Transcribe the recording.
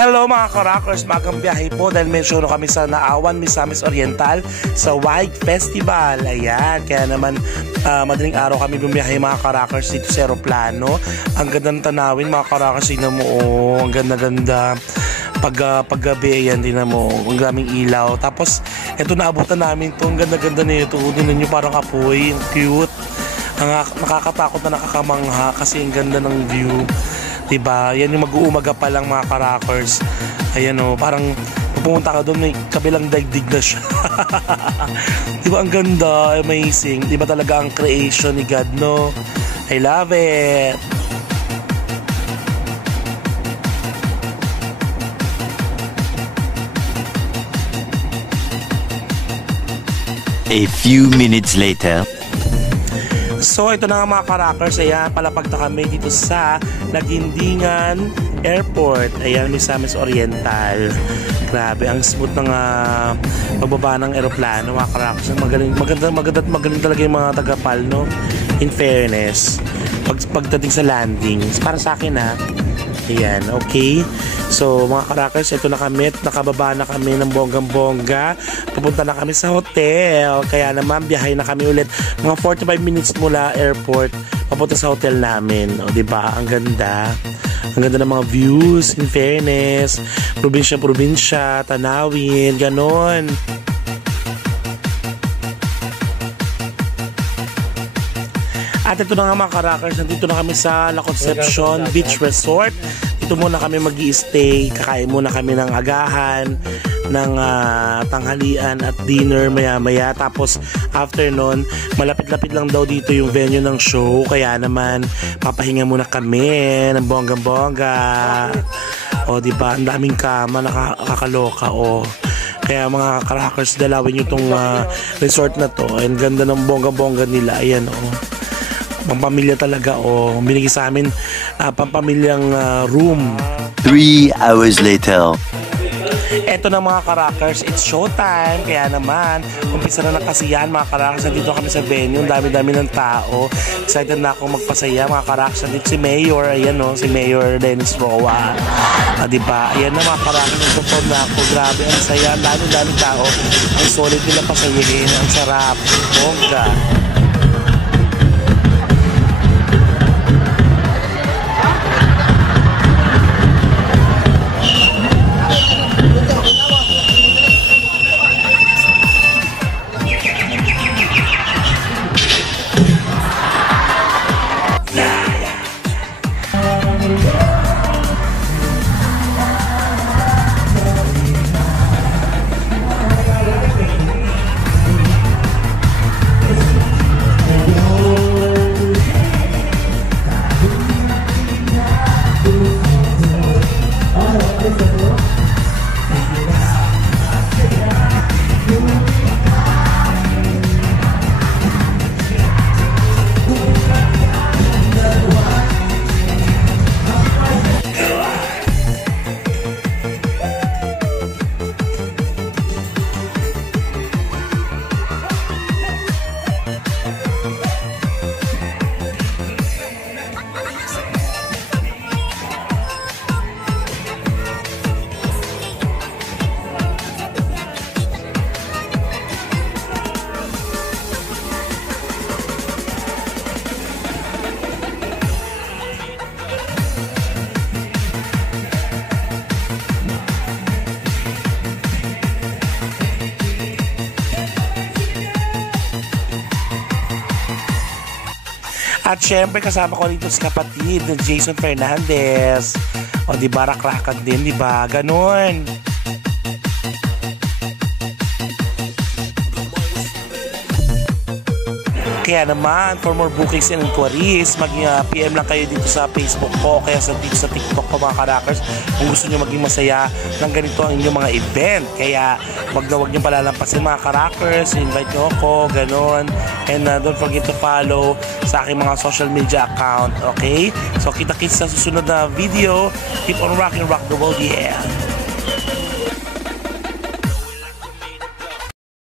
Hello mga ka-rockers, magang biyahe po dahil may show kami sa Naawan, Misamis Oriental sa Wide Festival. Ayan, kaya naman madaling araw kami bumiyahe mga ka-rockers dito sa aeroplano. Ang ganda ng tanawin mga ka-rockers, tignan mo, oh, ang ganda-ganda. Paggabi, ayan, tignan mo, ang daming ilaw. Tapos, eto naabutan namin to, ang ganda-ganda na ito. Tignan nyo, parang apoy, ang cute. Nakakatakot na nakakamangha kasi ang ganda ng view. Diba? Yan yung mag-uumaga pa lang mga ka-rockers. Ayan o, parang pupunta ka doon, may kabilang daigdig na siya. Diba? Ang ganda, amazing. Diba talaga ang creation ni God, no? I love it! A few minutes later. So ito na nga mga ka-rockers, ayan, palapag na kami dito sa Nagindingan Airport. Ayan, Misamis Oriental. Grabe, ang smooth ng pagbaba ng aeroplano mga ka-rockers. Magaling talaga yung mga tagapal, no? In fairness, pagdating sa landing, para sa akin ha. Ayan, okay. So mga ka-rockers, ito na kami, nakababa na kami ng bonggang-bongga. Pupunta na kami sa hotel. Kaya naman, biyahe na kami ulit. Mga 45 minutes mula airport, papunta sa hotel namin. O, diba? Ang ganda. Ang ganda ng mga views, in fairness. Probinsya-probinsya, tanawin, ganon. At ito na nga mga ka-rockers, nandito na kami sa La Concepcion Beach Resort. Dito muna kami mag-i-stay, kakain muna kami ng agahan, ng tanghalian at dinner maya-maya. Tapos after nun, malapit-lapit lang daw dito yung venue ng show. Kaya naman, papahinga muna kami ng bonggang-bongga. O diba, ang daming kama, nakakaloka o. Kaya mga ka-rockers, dalawin nyo itong resort na to. Ang ganda ng bongga-bongga nila. Ayan o. Pampamilya talaga o. Binigay sa amin pampamilyang room. 3 hours later. Eto na mga ka-rockers, it's showtime. Kaya naman, umpisa na ng kasiyahan mga ka-rockers. Nandito kami sa venue, dami-dami ng tao. Excited na akong magpasaya mga ka-rockers. Nandito si Mayor, ayan o, si Mayor Dennis Roa. Diba? Ayan na mga ka-rockers, nagperform na ako. Grabe, ang saya, dami-dami tao. Ang solid nila pasayahin, ang sarap, bongga. At syempre kasama ko dito sa kapatid na Jason Fernandez. O diba, rakrakan din, diba? Ganon. Kaya naman, for more bookings and inquiries, PM lang kayo dito sa Facebook ko, kaya dito sa TikTok ko mga ka-rockers, kung gusto nyo maging masaya ng ganito ang inyong mga event. Kaya wag nyo palalampasin mga ka-rockers, invite nyo ako, ganon. And don't forget to follow sa aking mga social media account, okay? So kita-kits sa susunod na video. Keep on rocking, rock the world, yeah!